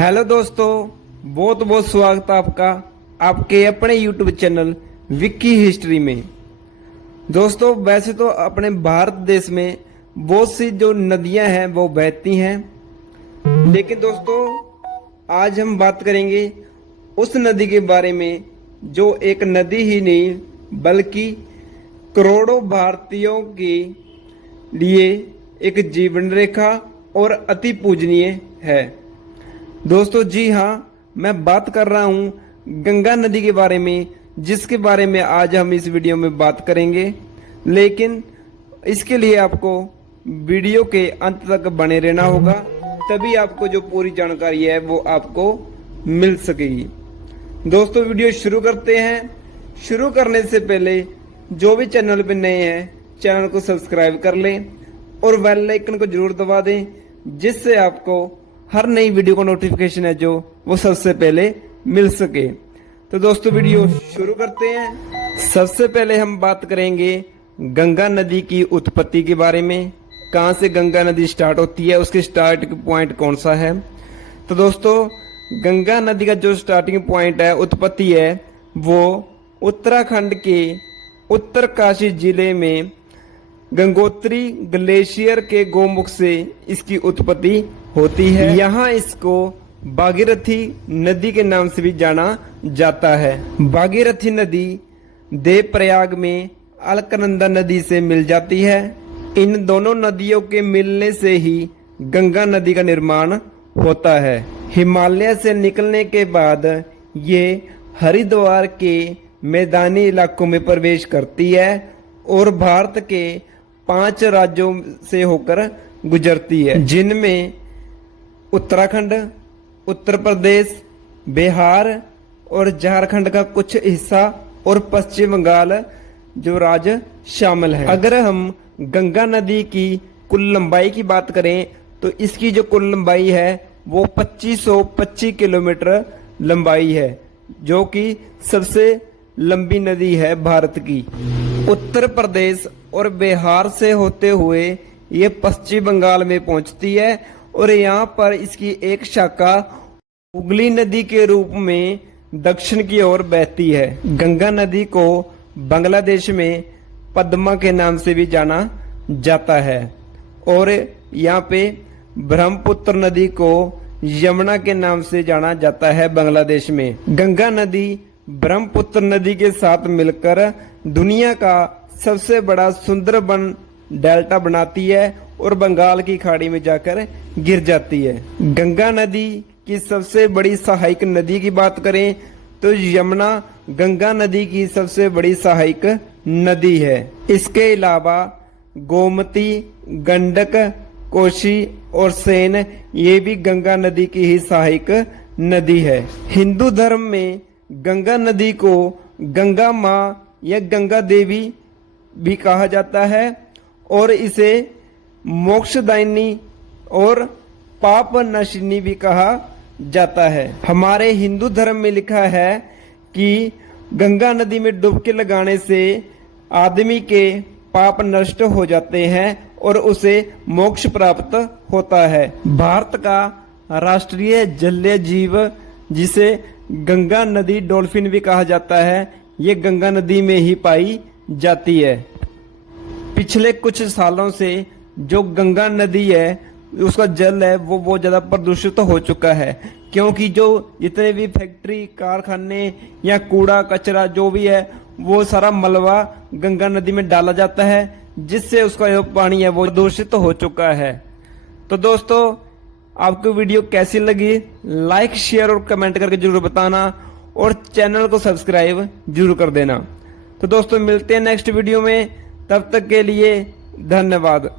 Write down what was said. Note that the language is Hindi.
हेलो दोस्तों, बहुत बहुत स्वागत है आपका आपके अपने YouTube चैनल विक्की हिस्ट्री में। दोस्तों, वैसे तो अपने भारत देश में बहुत सी जो नदियां हैं वो बहती हैं, लेकिन दोस्तों आज हम बात करेंगे उस नदी के बारे में जो एक नदी ही नहीं बल्कि करोड़ों भारतीयों के लिए एक जीवन रेखा और अति पूजनीय है। दोस्तों जी हाँ, मैं बात कर रहा हूँ गंगा नदी के बारे में, जिसके बारे में आज हम इस वीडियो में बात करेंगे। लेकिन इसके लिए आपको वीडियो के अंत तक बने रहना होगा, तभी आपको जो पूरी जानकारी है वो आपको मिल सकेगी। दोस्तों वीडियो शुरू करते हैं। शुरू करने से पहले जो भी चैनल पे नए हैं चैनल को सब्सक्राइब कर लें और बेल आइकन को जरूर दबा दें, जिससे आपको हर नई वीडियो का नोटिफिकेशन है जो वो सबसे पहले मिल सके। तो दोस्तों वीडियो शुरू करते हैं। सबसे पहले हम बात करेंगे गंगा नदी की उत्पत्ति के बारे में। कहाँ से गंगा नदी स्टार्ट होती है, उसके स्टार्ट पॉइंट कौन सा है। तो दोस्तों गंगा नदी का जो स्टार्टिंग पॉइंट है, उत्पत्ति है, वो उत्तराखंड के उत्तरकाशी जिले में गंगोत्री ग्लेशियर के गोमुख से इसकी उत्पत्ति होती है। यहाँ इसको भागीरथी नदी के नाम से भी जाना जाता है। भागीरथी नदी देवप्रयाग में अलकनंदा नदी से मिल जाती है। इन दोनों नदियों के मिलने से ही गंगा नदी का निर्माण होता है। हिमालय से निकलने के बाद ये हरिद्वार के मैदानी इलाकों में प्रवेश करती है और भारत के 5 राज्यों से होकर गुजरती है, जिनमें उत्तराखंड, उत्तर प्रदेश, बिहार और झारखंड का कुछ हिस्सा और पश्चिम बंगाल जो राज्य शामिल है। अगर हम गंगा नदी की कुल लंबाई की बात करें तो इसकी जो कुल लंबाई है वो 2525 किलोमीटर लंबाई है, जो कि सबसे लंबी नदी है भारत की। उत्तर प्रदेश और बिहार से होते हुए ये पश्चिम बंगाल में पहुंचती है और यहाँ पर इसकी एक शाखा हुगली नदी के रूप में दक्षिण की ओर बहती है। गंगा नदी को बांग्लादेश में पद्मा के नाम से भी जाना जाता है और यहाँ पे ब्रह्मपुत्र नदी को यमुना के नाम से जाना जाता है बांग्लादेश में। गंगा नदी ब्रह्मपुत्र नदी के साथ मिलकर दुनिया का सबसे बड़ा सुंदरबन डेल्टा बनाती है और बंगाल की खाड़ी में जाकर गिर जाती है। गंगा नदी की सबसे बड़ी सहायक नदी की बात करें तो यमुना गंगा नदी की सबसे बड़ी सहायक नदी है। इसके अलावा गोमती, गंडक, कोसी और सेन ये भी गंगा नदी की ही सहायक नदी है। हिंदू धर्म में गंगा नदी को गंगा माँ या गंगा देवी भी कहा जाता है और इसे मोक्षदायिनी और पाप नाशिनी भी कहा जाता है। हमारे हिंदू धर्म में लिखा है कि गंगा नदी में डुबकी लगाने से आदमी के पाप नष्ट हो जाते हैं और उसे मोक्ष प्राप्त होता है। भारत का राष्ट्रीय जलीय जीव जिसे गंगा नदी डॉल्फिन भी कहा जाता है, ये गंगा नदी में ही पाई जाती है। पिछले कुछ सालों से जो गंगा नदी है उसका जल है वो बहुत ज़्यादा प्रदूषित हो चुका है, क्योंकि जो जितने भी फैक्ट्री, कारखाने या कूड़ा कचरा जो भी है वो सारा मलबा गंगा नदी में डाला जाता है, जिससे उसका जो पानी है वो दूषित हो चुका है। तो दोस्तों आपको वीडियो कैसी लगी, लाइक, शेयर और कमेंट करके जरूर बताना और चैनल को सब्सक्राइब जरूर कर देना। तो दोस्तों मिलते हैं नेक्स्ट वीडियो में, तब तक के लिए धन्यवाद।